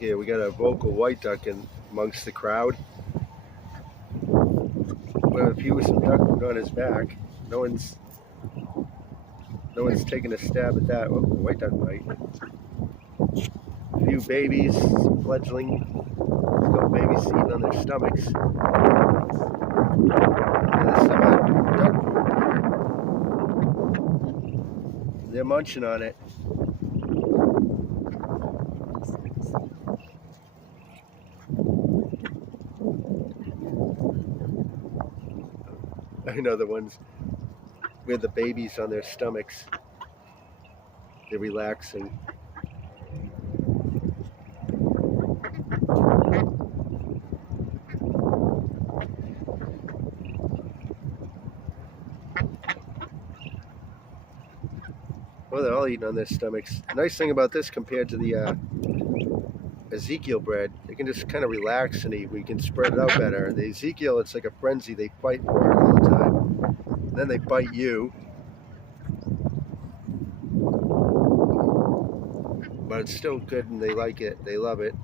here. We got a vocal white duck in amongst the crowd. Well, if he was some duck food on his back, no one's taking a stab at that. Oh, white duck bite. A few babies, fledgling, babies eating on their stomachs. And there's some duck food. They're munching on it. I know the ones with the babies on their stomachs. They're relaxing. Well, they're all eating on their stomachs. The nice thing about this compared to the Ezekiel bread, they can just kind of relax and eat. We can spread it out better. The Ezekiel, it's like a frenzy. They fight for it all the time. And then they bite you. But it's still good and they like it. They love it.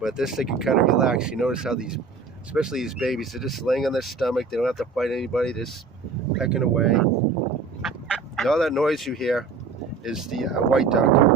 But this, they can kind of relax. You notice how these, especially these babies, they're just laying on their stomach. They don't have to fight anybody. They're just pecking away. And all that noise you hear is the white duck.